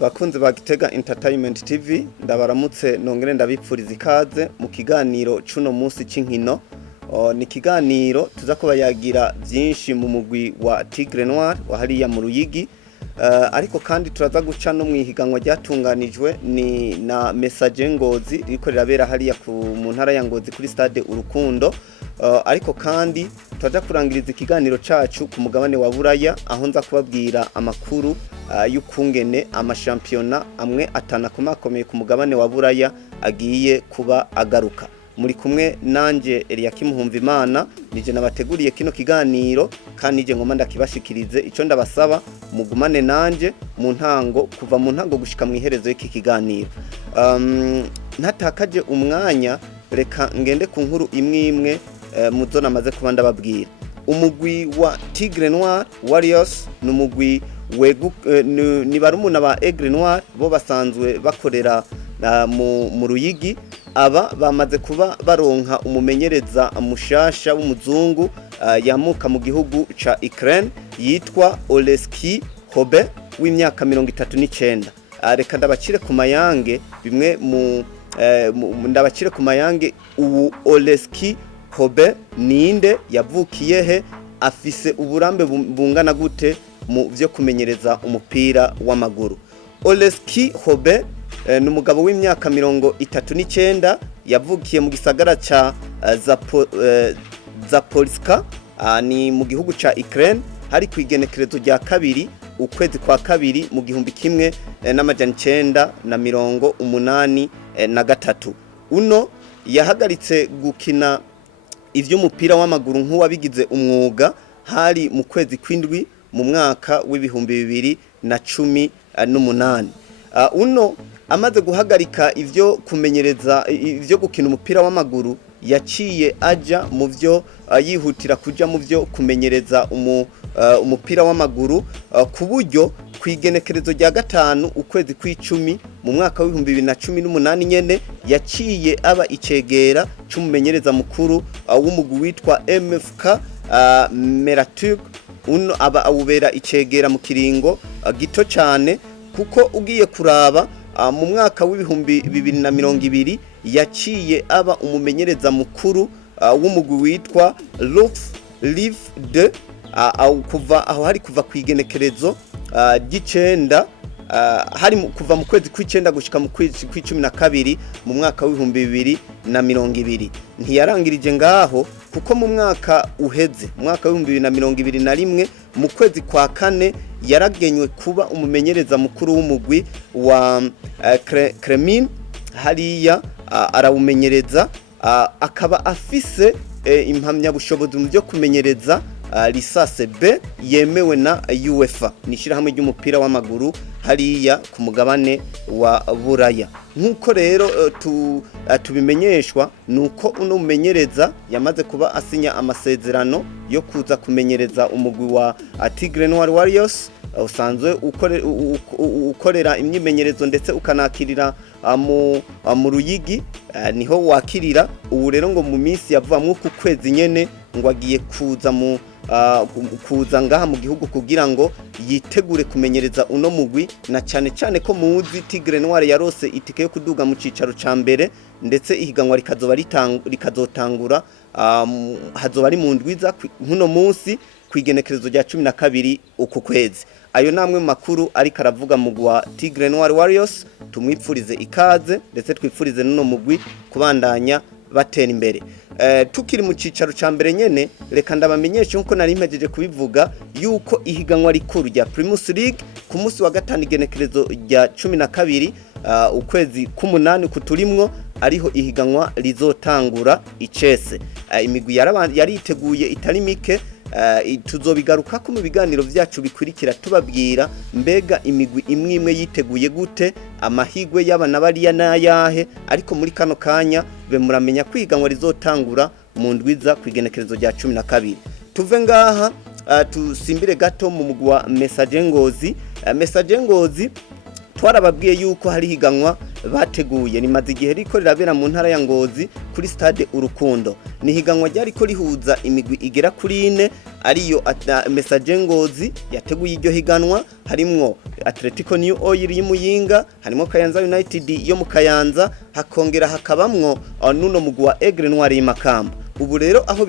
Bakunze ba Gitega Entertainment Tv ndabaramutse nongere ndabipfuriza ikaze mu kiganiro cuno munsi c'inkino. Ni kiganiro tuza ko bayagira byinshi mu mugwi wa Tigre noir wa hariya mu Ruyigi. Ariko kandi turaza guca no mwihiganwa ryatunganijwe ni na message Ngozi riko rirabera hariya mu ntara ya Ngozi kuri stade Urukundo. Ariko kandi turaza kurangiriza ikiganiro cacu ku mugabane wa Bulaya aho nza kubabwira amakuru y'ukungene amashampiona amwe atanakomakomeye ku mugabane wa Bulaya agiye kuba agaruka. Muri kumwe nanje Eliakim Humvimana nije nabateguriye kino kiganiro kandi nije ngoma ndakibashikirize ico ndabasaba mugumane nanje mu ntango kuva mu ntango gushika mu iherezo y'iki kiganiro. Ntatakaje umwanya reka ngende ku nkuru imwe muzona maze kuba ndababwira. Umugwi wa Tigre noir Warriors numugwi ni barumuna ba Tigre noir bo basanzwe bakorera mu Ruyigi. Aba bamaze kuba baronka umumenyereza mushasha w'umuzungu yamuka mu gihugu ca Ukraine yitwa Oleski Hobe w'imyaka 39. Reka ndabacire ku mayange bimwe mu ndabacire ku mayange ubu Oleski Hobe ninde yavukiye he afise uburambe bungana gute mu byo kumenyereza umupira w'amaguru. Oleski Hobe numugabo w'imyaka 39 yavukiye mu gisagara ca Zaporizhzhia ni mu gihugu ca Ukraine hari kwigenekerezo rya kabiri ukwezi kwa kabiri mu gihumbi kimwe n'amajana 983. Uno yahagaritse gukina ivy'umupira w'amaguru nk'uwabigize umwuga hari mu kwezi kw'indwi mu mwaka w'ibihumbi 2018. Uno amaze guhagarika ivyo kumenyereza ivyo gukina umupira w'amaguru yaciye aja mu vyo yihutira kuja mu vyo kumenyereza umupira w'amaguru ku buryo kwigenekerezo rya gatanu ukwezi kw'icumi mu mwaka w'2018 nyene yaciye aba icegera c'umumenyereza mukuru w'umugwi witwa MFK Meratuk. Uno aba awubera icegera mu kiringo gito cyane kuko ugiye kuraba mu mwaka w'ibihumbi 2020 yaciye aba umumenyereza mukuru w'umugwi witwa Live de kuva aho hari kuva kwigenekerezo gicenda hari kuva mu kwezi kw'icenda gushika mu kwezi kw'icumi mu mwaka w'ibihumbi 2020. Ntiyarangirije ngaho kuko mu mwaka uheze mu mwaka w'2021 mu kwezi kwa kane yaragenywe kuba umumenyereza mukuru w'umugwi wa Kremlin hariya arawumenyereza akaba afise impamya bushobozi mu byo kumenyereza lisase B yemewe na UEFA nishira hamwe ry'umupira w'amaguru hariya ku mugabane wa Bulaya. Nkuko rero tubimenyeshwa nuko uno mumenyereza yamaze kuba asinya amasezerano yo kuza kumenyereza umugwi wa Tigre noir Warriors usanzwe ukorera imyimenyerezo ndetse ukanakirira mu Ruyigi niho wakirira. Ubu rero ngo mu minsi yavamwe ku kwezi nyene ngo agiye kuza ngaha mu gihugu kugira ngo yitegure kumenyereza uno mugwi na cyane cyane ko muzi Tigre noir yarose itike yo kuduga mu cicaro ca mbere ndetse ihiganwa rikazotangura hazoba ari mu ndwiza nkuno munsi kwigenekerezo rya 12 uku kwezi. Ayo namwe makuru ariko aravuga mugwi wa Tigre noir Warriors. Tumwipfurize ikaze ndetse twipfurize nuno mugwi kubandanya batera imbere. Tukiri mu cicaro ca mbere nyene reka ndabamenyesha nkuko nari mpejeje kubivuga yuko ihiganwa rikuru rya Primus League ku munsi wa gatanu igenekerezo rya 12 ukwezi k'umunani kuturimwo ariho ihiganwa rizotangura icese. Imigwi yariteguye itari mike tuzobigaruka ko mu biganiro vyacu bikurikira tubabwira mbega imigwi imwe yiteguye gute amahigwe y'abana bariya nayahe. Ariko muri kano kanya be muramenya kwiganwa rizotangura mu ndwiza kwigenekerezo rya 12. Tuve ngaha tusimbire gato mu mugwa message Ngozi. Message Ngozi twarababwiye yuko hari higanwa bateguye rimaze igihe riko rirabera mu ntara ya Ngozi kuri stade Urukundo. Ni higanwa ryari ko rihuza imigwi igera kuri 4 ariyo Message Ngozi yateguye iryo higanwa, harimwo Atletico New Oil y'Imuyinga, harimo Kayanza United yo mu Kayanza, hakongera hakabamwo nuno mugwi wa Tigre noir y'Imakamba. Ubu rero aho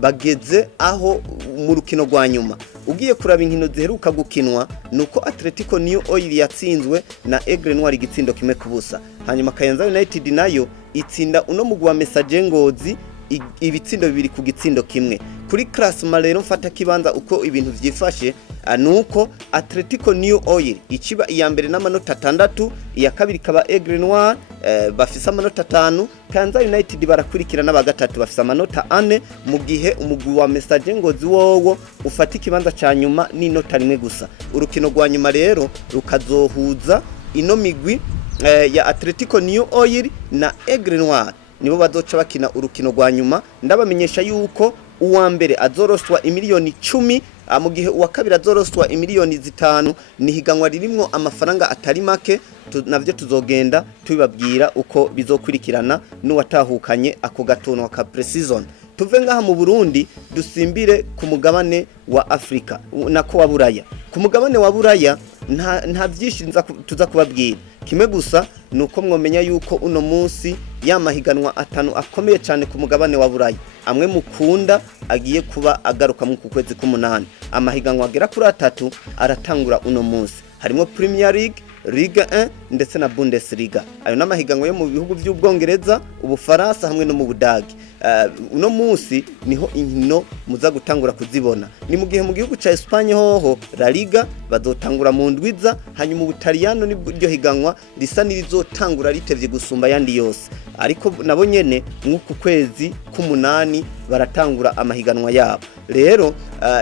bageze aho mu rukino rwa nyuma ugiye kuraba inkino ziheruka gukinwa nuko Atletico New Oil yatsinzwe na Tigre noir igitsindo kimwe kubusa, hanyuma Kayanza United nayo itsinda uno mugwi wa Message Ngozi ibitsindo bibiri ku gitsindo kimwe. Kuri classement rero mfata kibanza uko ibintu vyifashe nuko Atletico New Oil ikiba iya mbere n'amanota 6, iya kabiri kaba Tigre noir bafise amanota 5, Kayanza United barakurikira n'abagatatu bafise amanota 4, mu gihe umugwi wa Message Ngozi wowo ufata ikibanza ca nyuma n'inota rimwe gusa. Urukino rwa nyuma rero rukazohuza ino migwi ya Atletico New Oil na Tigre noir, nibo bazoca bakina urukino rwa nyuma. Ndabamenyesha yuko uwa mbere azoroswa imiliyoni 10 mu gihe uwa kabiri azoroswa imiliyoni 5. Ni higanwa ririmwo amafaranga atari make, navyo tuzogenda tubibabwira uko bizokurikirana n'uwatahukanye ako gatono ka pre-season. Tuve ngaha mu Burundi dusimbire ku mugabane wa Afrika nako wa Bulaya. Ku mugabane wa Bulaya nta byinshi tuza kubabwira, kimwe gusa nuko mwomenya yuko uno munsi yamahiganwa 5 akomeye cyane ku mugabane wa Bulaya amwe mukunda agiye kuba agaruka mu kwezi k'umunani. Amahiganwa agera kuri 3 aratangura uno munsi, harimo Premier League, Ligue 1 ndetse na Bundesliga. Ayo namahiganwa yo mu bihugu by'Ubwongereza, Ubufaransa hamwe no mu Budagi. Uno munsi niho inkino muza gutangura kuzibona. Ni mu gihe mu gihugu ca Espagne hoho La Liga bazotangura mu ndwiza, hanyuma Ubutaliyano nibyo higanwa risa nirizotangura ritevye gusumba yandi yose. Ariko nabo nyene mwuku kwezi k'umunani baratangura amahiganwa yabo. Rero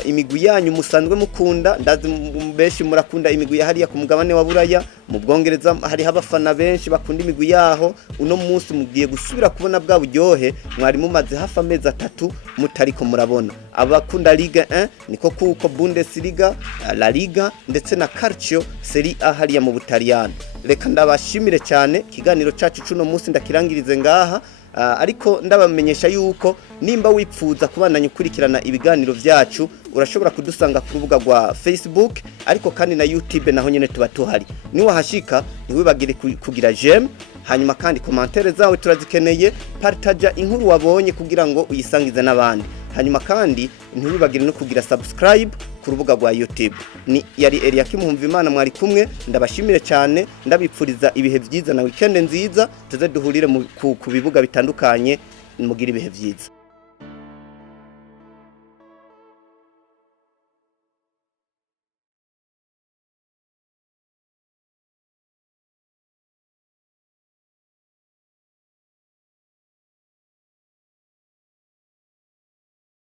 imigwi yanyu musanzwe mukunda, ndazi benshi murakunda imigwi hariya ku mugabane wa Bulaya. Mu Bwongereza hari abafana benshi bakunda imigwi yaho. Uno munsi mugiye gusubira kubona bwa buryohe mwari mumaze hafa amezi 3 mutariko murabona. Abakunda Ligue 1 niko kuko Bundesliga, La Liga ndetse na Calcio Serie A hariya mu Butaliyano. Reka ndabashimire cyane, kiganiro cacu cuno munsi ndakirangirize ngaha. Ariko ndabamenyesha yuko nimba wipfuza kubandanya ukurikirana ibiganiro vyacu urashobora kudusanga ku rubuga rwa Facebook, ariko kandi na YouTube naho nyene tuba tuhari. Niwa hashika ntiwibagire kugira j'aime, hanyuma kandi commentaire zawe turazikeneye, partage inkuru wabonye kugira ngo uyisangize n'abandi. Hanyuma kandi ntiwibagire no kugira subscribe ku rubuga rwa YouTube. Ni yari Eliakim Umvimana mwari kumwe, ndabashimire cyane, ndabipfuriza ibihe byiza na weekend nziza, tuze duhurire ku bibuga bitandukanye, mugira ibihe byiza.